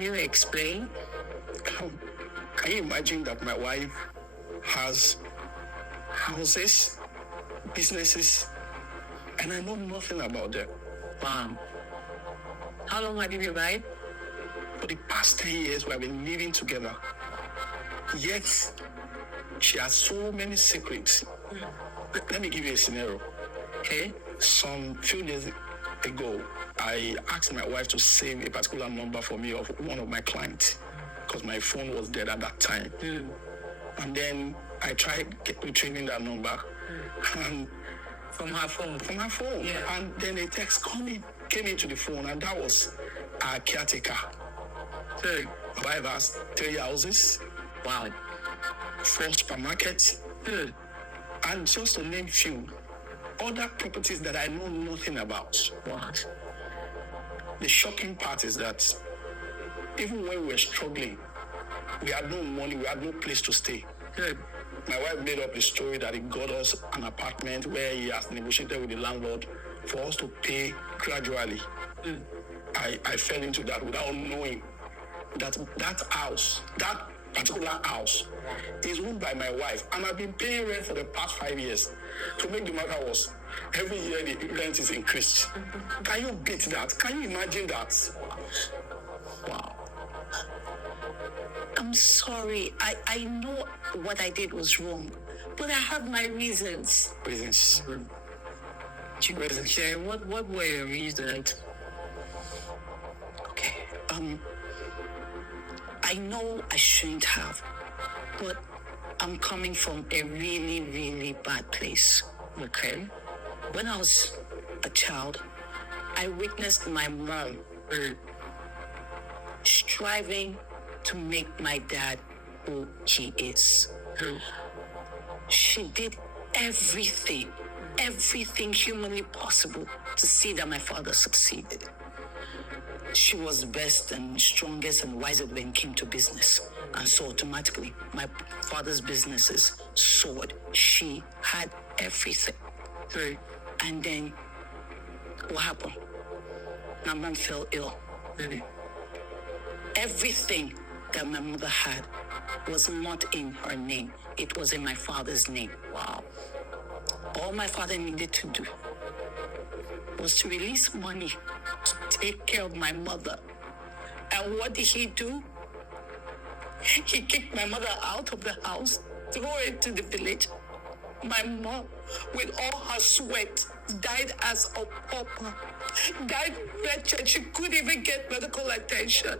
Can you explain? Can you imagine that my wife has houses, businesses, and I know nothing about them? Wow. How long have you been married? For the past 10 years, we have been living together. Yet, she has so many secrets. Let me give you a scenario. Okay. Some few days ago, I asked my wife to save a particular number for me of one of my clients because my phone was dead at that time. And then I tried retrieving that number. And From her phone? From her phone. Yeah. And then a text came into the phone, and that was our caretaker. My wife has 3 houses. Wow. 4 supermarkets. And just to name few, other properties that I know nothing about. What? The shocking part is that even when we were struggling, we had no money, we had no place to stay. My wife made up a story that he got us an apartment where he has negotiated with the landlord for us to pay gradually. I fell into that without knowing that house, that particular house, is owned by my wife, and I've been paying rent for the past 5 years. To make the matter worse, every year the rent is increased. Can you beat that? Can you imagine that? Wow. I'm sorry. I know what I did was wrong, but I have my reasons. Reasons. Share what were your reasons? Okay. I know I shouldn't have, but I'm coming from a really, really bad place. Okay. When I was a child, I witnessed my mom striving to make my dad who he is. She did everything humanly possible to see that my father succeeded. She was best and strongest and wiser when it came to business. And so automatically, my father's businesses soared. She had everything. And then, what happened? My mom fell ill. Everything that my mother had was not in her name. It was in my father's name. Wow. All my father needed to do was to release money to take care of my mother. And what did he do? He kicked my mother out of the house, threw her into the village. My mom, with all her sweat, died as a pauper. Died wretched. She couldn't even get medical attention.